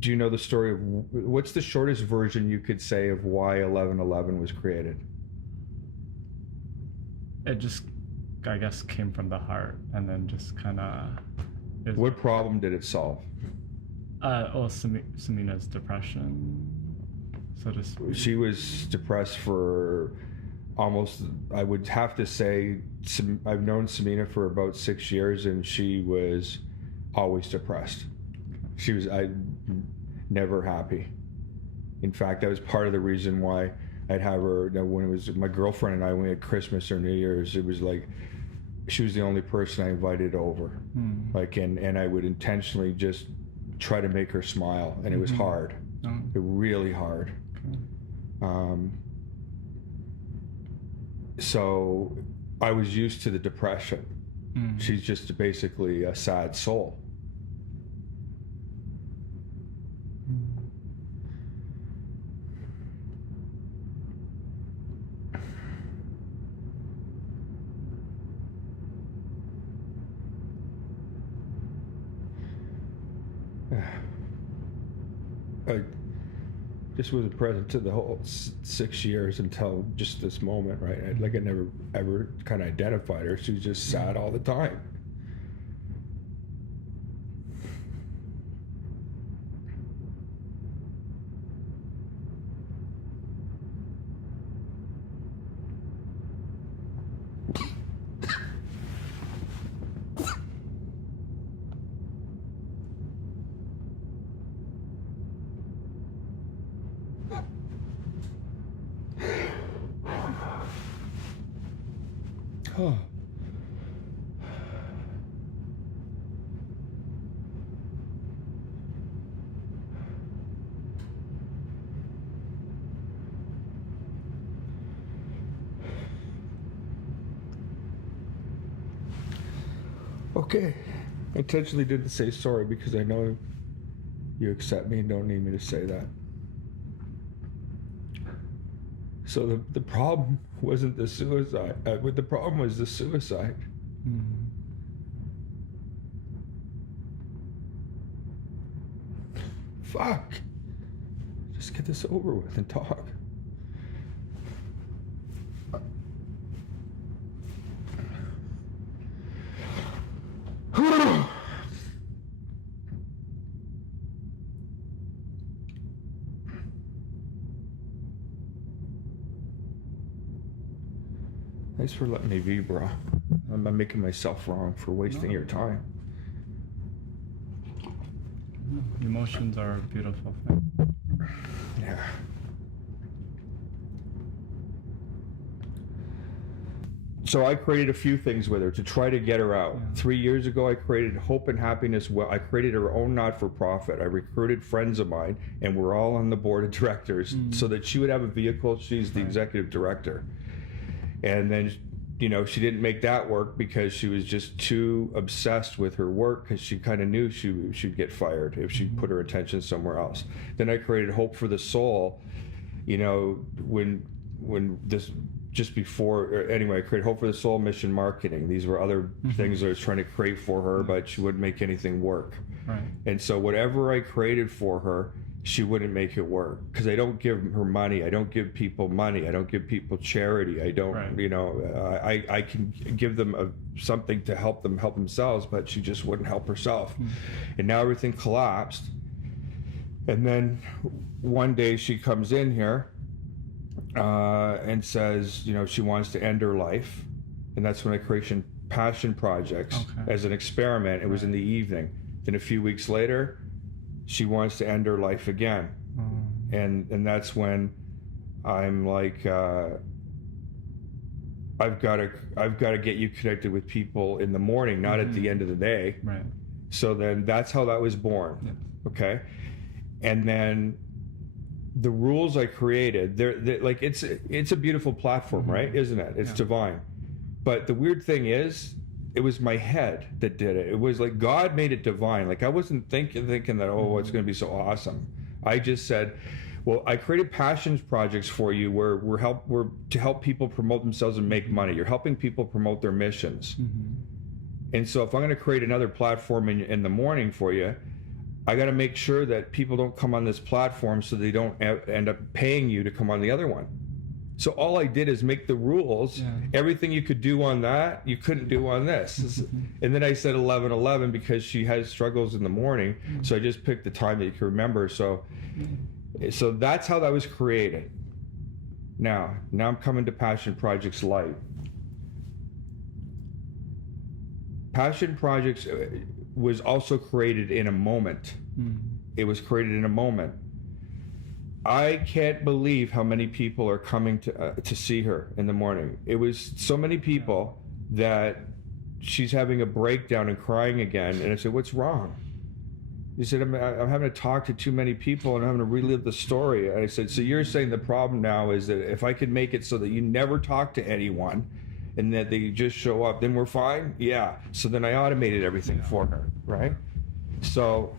do you know the story of what's the shortest version you could say of why 1111 was created? It just, I guess, came from the heart, and then just kind of. What problem did it solve? Samina's depression, so to speak. She was depressed for almost, I would have to say, I've known Samina for about 6 years, and she was always depressed. She was never happy. In fact, that was part of the reason why I'd have her, when it was my girlfriend and I, when we had Christmas or New Year's, it was like she was the only person I invited over. Like, and I would intentionally just try to make her smile, and it was hard. Really hard. So I was used to the depression. She's just basically a sad soul. I just wasn't present to the whole 6 years until just this moment, right? I never ever kind of identified her. She was just sad all the time. Oh. Okay. I intentionally didn't say sorry because I know you accept me and don't need me to say that. So the problem wasn't the suicide. The problem was the suicide. Fuck. Just get this over with and talk. Thanks for letting me be, bro. I'm making myself wrong for wasting your time. Emotions are a beautiful thing. Yeah. So I created a few things with her to try to get her out. Yeah. 3 years ago, I created Hope and Happiness. Well, I created her own not-for-profit. I recruited friends of mine, and we're all on the board of directors so that she would have a vehicle. She's the executive director. And then, you know, she didn't make that work because she was just too obsessed with her work, because she kind of knew she'd get fired if she put her attention somewhere else. Then I created Hope for the Soul, you know, when this, just before, anyway, I created Hope for the Soul, Mission Marketing. These were other things I was trying to create for her, but she wouldn't make anything work. Right. And so whatever I created for her, she wouldn't make it work, because I don't give her money. I don't give people money. I don't give people charity. I don't, you know, I can give them something to help them help themselves, but she just wouldn't help herself. And now everything collapsed. And then one day she comes in here and says, you know, she wants to end her life. And that's when I created Passion Projects as an experiment. It was in the evening. Then a few weeks later, she wants to end her life again. And that's when I'm like, I've got to get you connected with people in the morning, not at the end of the day. Right. So then that's how that was born. Yes. Okay. And then the rules I created, they're like, it's a beautiful platform, right? Isn't it? It's divine. But the weird thing is, it was my head that did it. It was like God made it divine. Like I wasn't thinking that, oh, it's going to be so awesome. I just said, well, I created passions projects for you where we're to help people promote themselves and make money. You're helping people promote their missions. And so if I'm going to create another platform in the morning for you, I got to make sure that people don't come on this platform so they don't end up paying you to come on the other one. So all I did is make the rules. Yeah. Everything you could do on that, you couldn't do on this. And then I said 11:11 because she has struggles in the morning. So I just picked the time that you can remember. So that's how that was created. Now I'm coming to Passion Projects Light. Passion Projects was also created in a moment. It was created in a moment. I can't believe how many people are coming to see her in the morning. It was so many people that she's having a breakdown and crying again. And I said, what's wrong? He said, I'm having to talk to too many people and I'm having to relive the story. And I said, so you're saying the problem now is that if I could make it so that you never talk to anyone and that they just show up, then we're fine? Yeah. So then I automated everything for her, right? So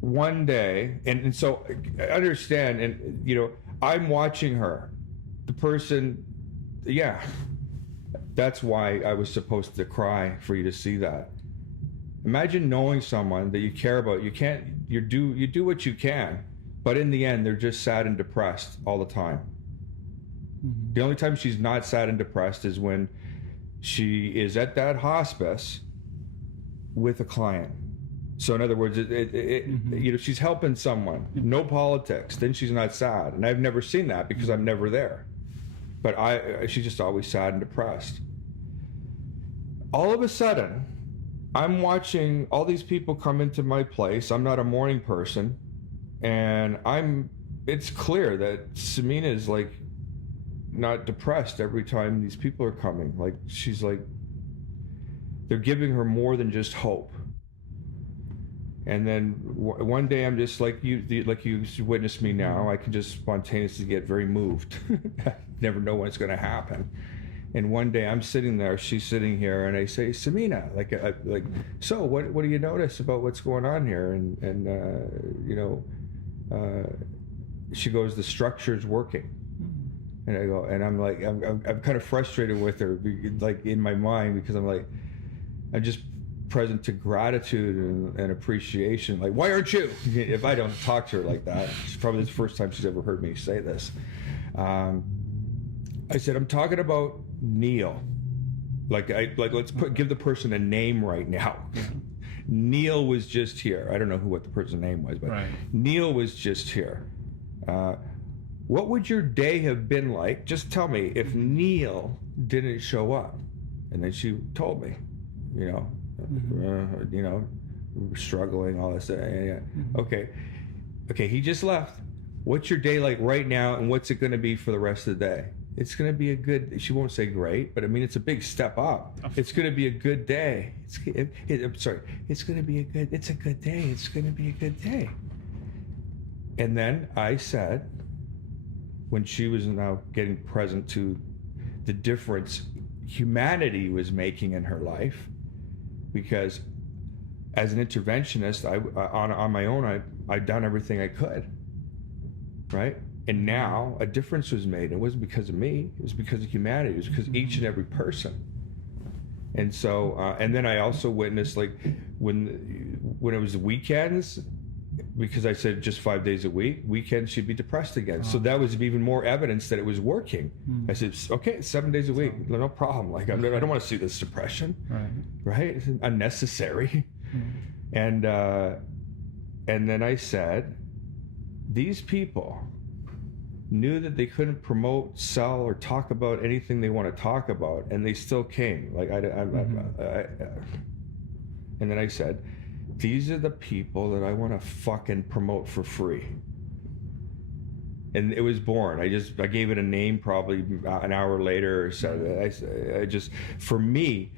one day, and so I understand, and you know, I'm watching her. The person, yeah, that's why I was supposed to cry for you to see that. Imagine knowing someone that you care about. You do what you can, but in the end, they're just sad and depressed all the time. The only time she's not sad and depressed is when she is at that hospice with a client. So in other words, you know, she's helping someone, no politics, then she's not sad. And I've never seen that because I'm never there. But she's just always sad and depressed. All of a sudden, I'm watching all these people come into my place. I'm not a morning person. And it's clear that Samina is like not depressed every time these people are coming. Like she's like, they're giving her more than just hope. And then one day I'm just like you witnessed me now. I can just spontaneously get very moved. Never know when it's going to happen. And one day I'm sitting there, she's sitting here, and I say, Samina, so what do you notice about what's going on here? And you know, she goes, the structure's working. And I go, and I'm like, I'm kind of frustrated with her, like in my mind, because I'm like, I'm just present to gratitude and appreciation. Like, why aren't you? If I don't talk to her like that, it's probably the first time she's ever heard me say this. I said, I'm talking about Neil. Let's give the person a name right now. Neil was just here. I don't know what the person's name was, but right. Neil was just here. What would your day have been like? Just tell me if Neil didn't show up. And then she told me, you know, we were struggling, all this. Yeah. Okay, he just left. What's your day like right now, and what's it going to be for the rest of the day? It's going to be a good, she won't say great, but I mean, it's a big step up. It's going to be a good day. It's going to be it's a good day. It's going to be a good day. And then I said, when she was now getting present to the difference humanity was making in her life, because as an interventionist, on my own, I'd done everything I could, right? And now a difference was made. It wasn't because of me. It was because of humanity. It was because of each and every person. And so, and then I also witnessed, like, when it was the weekends, because I said just 5 days a week, weekends she'd be depressed again. So that was even more evidence that it was working. I said, okay, 7 days a week, no problem. Like, I don't want to see this depression, right? It's unnecessary. And then I said, these people knew that they couldn't promote, sell, or talk about anything they want to talk about, and they still came. Like, and then I said, these are the people that I want to fucking promote for free. And it was born. I gave it a name probably an hour later or so. I just, for me,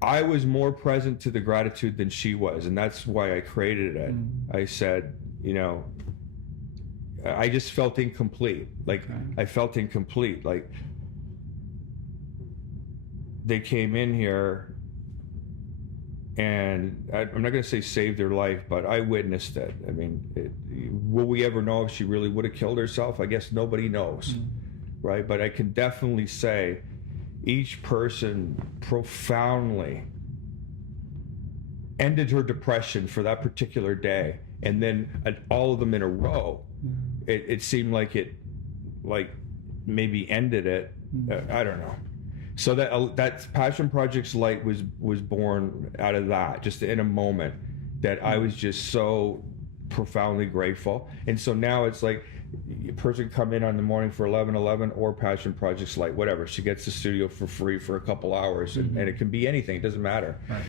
I was more present to the gratitude than she was, and that's why I created it. I said, you know, I just felt incomplete. Like, I felt incomplete. Like, they came in here, and I'm not going to say saved their life, but I witnessed it. I mean, will we ever know if she really would have killed herself? I guess nobody knows, right? But I can definitely say each person profoundly ended her depression for that particular day, and then all of them in a row, it seemed like it, like maybe ended it. I don't know. So that Passion Projects Light was born out of that, just in a moment that I was just so profoundly grateful. And so now it's like a person come in on the morning for 11:11 or Passion Projects Light, whatever. She gets the studio for free for a couple hours, and it can be anything. It doesn't matter. Right.